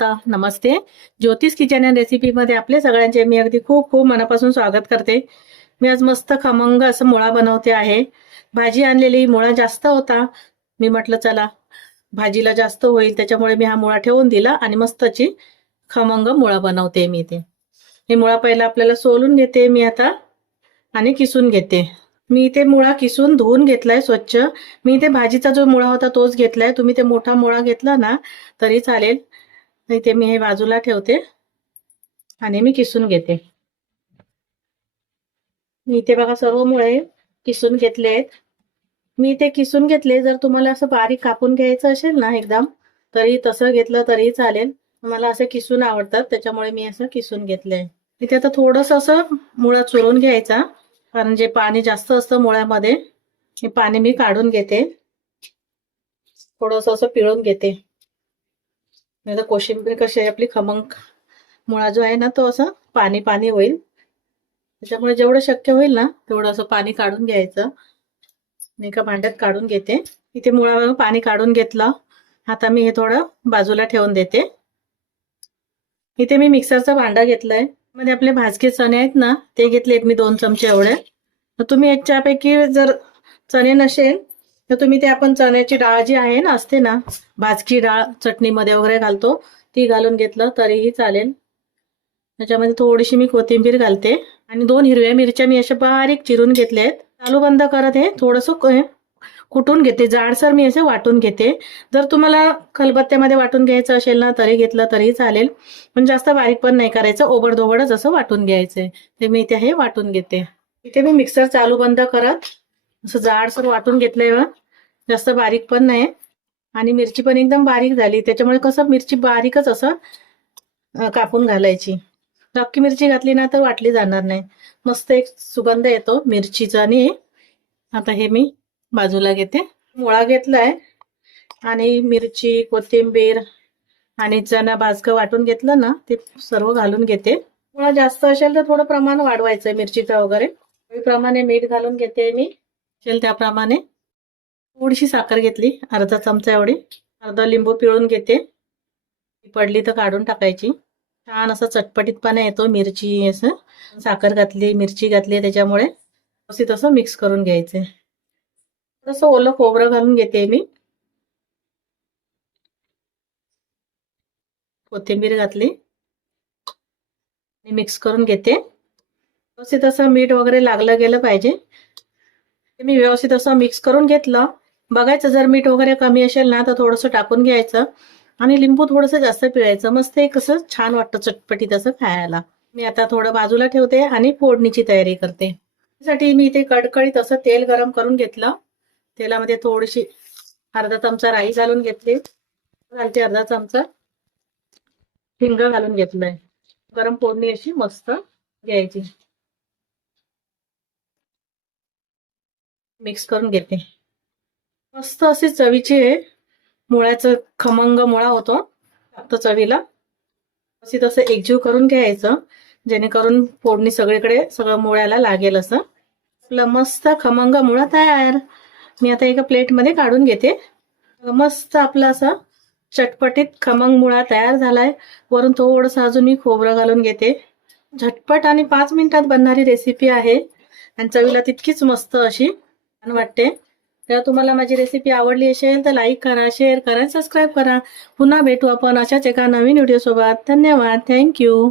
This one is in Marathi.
माता नमस्ते. ज्योतिष किचन अँड रेसिपीमध्ये आपले सगळ्यांचे मी अगदी खूप खूप मनापासून स्वागत करते. मी आज मस्त खमंग असं मुळा बनवते आहे. भाजी आणलेली मुळा जास्त होता. मी म्हटलं चला भाजीला जास्त होईल त्याच्यामुळे मी हा मुळा ठेवून दिला आणि मस्तची खमंग मुळा बनवते मी ते हे मुळा पहिला आपल्याला सोलून घेते मी आता आणि किसून घेते. मी इथे मुळा किसून धुवून घेतलाय स्वच्छ. मी इथे भाजीचा जो मुळा होता तोच घेतलाय. तुम्ही ते मोठा मुळा घेतला ना तरी चालेल. इथे मी हे बाजूला ठेवते. आणि मी किसून घेते. मी इथे बघा सर्व मुळे किसून घेतले आहेत. मी इथे किसून घेतले जर तुम्हाला असं बारीक कापून घ्यायचं असेल ना एकदम तरी तसं घेतलं तरी चालेल. मला असे किसून आवडतात त्याच्यामुळे मी असं किसून घेतलंय. इथे आता थोडस असं मुळा चुरून घ्यायचा कारण जे पाणी जास्त असतं मुळ्यामध्ये हे पाणी मी काढून घेते. थोडस असं पिळून घेते. नाही तर कोशिंबीर कशी आहे आपली खमंग मुळा जो आहे ना तो असं पाणी पाणी होईल. त्याच्यामुळे जेवढं शक्य होईल ना तेवढं असं पाणी काढून घ्यायचं. मी एका भांड्यात काढून घेते. इथे मुळावर पाणी काढून घेतलं. आता मी हे थोडं बाजूला ठेवून देते. इथे मी मिक्सरचा भांडा घेतलाय. मध्ये आपले भाजके चणे आहेत ना ते घेतलेत मी दोन चमचे एवढे. तुम्ही याच्यापैकी जर चणे नसेल तर तुम्ही ते आपण चण्याची डाळ जी आहे ना असते ना भाजकी डाळ चटणीमध्ये वगैरे घालतो ती घालून घेतलं तरीही चालेल. त्याच्यामध्ये थोडीशी मी कोथिंबीर घालते आणि दोन हिरव्या मिरच्या मी अशा बारीक चिरून घेतल्या आहेत. चालू बंद करत हे थोडंसं कुटून घेते. जाडसर मी असे वाटून घेते. जर तुम्हाला खलबत्त्यामध्ये वाटून घ्यायचं असेल ना तरी घेतलं तरी चालेल. पण जास्त बारीक पण नाही करायचं ओबडधोबडच असं वाटून घ्यायचंय. ते मी इथे हे वाटून घेते. इथे मी मिक्सर चालू बंद करत असं जाडसर वाटून घेतलंय जास्त बारीक पण नाही. आणि मिरची पण एकदम बारीक झाली. त्याच्यामुळे कसं मिरची बारीकच असं कापून घालायची. नक्की मिरची घातली ना तर वाटली जाणार नाही. मस्त एक सुगंध येतो मिरचीचा आणि आता हे मी बाजूला घेते. मुळा घेतलाय. आणि मिरची कोथिंबीर आणि चणा भाजकं वाटून घेतलं ना ते सर्व घालून घेते. मुळा जास्त असेल तर थोडं प्रमाण वाढवायचं मिरचीचं वगैरे. प्रमाणे मीठ घालून घेते मी. शेल त्याप्रमाणे थोडीशी साखर घेतली अर्धा चमचा एवढी अर्धा लिंबू पिळून घेते. पडली तर काढून टाकायची. छान असा चटपटीतपणा येतो मिरची असं. साखर घातली मिरची घातली त्याच्यामुळे असे तसं मिक्स करून घ्यायचे. तसं ओलं खोबरं घालून घेते मी. कोथिंबीर घातली. आणि मिक्स करून घेते. व्यवस्थित असं मीठ वगैरे लागलं गेलं पाहिजे. ते मी व्यवस्थित असं मिक्स करून घेतलं. बघायचं जर मीठ वगैरे कमी असेल ना तर थोडंसं टाकून घ्यायचं. आणि लिंबू थोडंसं जास्त पिळायचं. मस्त हे कसं छान वाटतं चटपटीत असं खायला. मी आता थोडं बाजूला ठेवते आणि फोडणीची तयारी करते. त्यासाठी मी इथे कडकडीत असं तेल गरम करून घेतलं. तेलामध्ये थोडीशी अर्धा चमचा राई घालून घेतली. घालते अर्धा चमचा हिंग घालून घेतलंय. गरम फोडणी अशी मस्त घ्यायची. मिक्स करून घेते. मस्त अशी चवीची आहे मुळ्याचं खमंग मुळा होतो फक्त चवीला. असे तसं एकजीव करून घ्यायचं जेणेकरून फोडणी सगळीकडे सगळं मुळ्याला लागेल असं. आपलं मस्त खमंग मुळा तयार. मी आता एका प्लेटमध्ये काढून घेते. मस्त आपला असा चटपटीत खमंग मुळा तयार झालाय. वरून थोडंसं अजून मी खोबरं घालून घेते. झटपट आणि पाच मिनिटात बनणारी रेसिपी आहे. आणि चवीला तितकीच मस्त अशी छान वाटते. तर तुम्हाला माझी रेसिपी आवडली असेल तर लाईक करा शेअर करा सबस्क्राईब करा. पुन्हा भेटू आपण अशाच एका नवीन व्हिडिओसोबत धन्यवाद. थँक्यू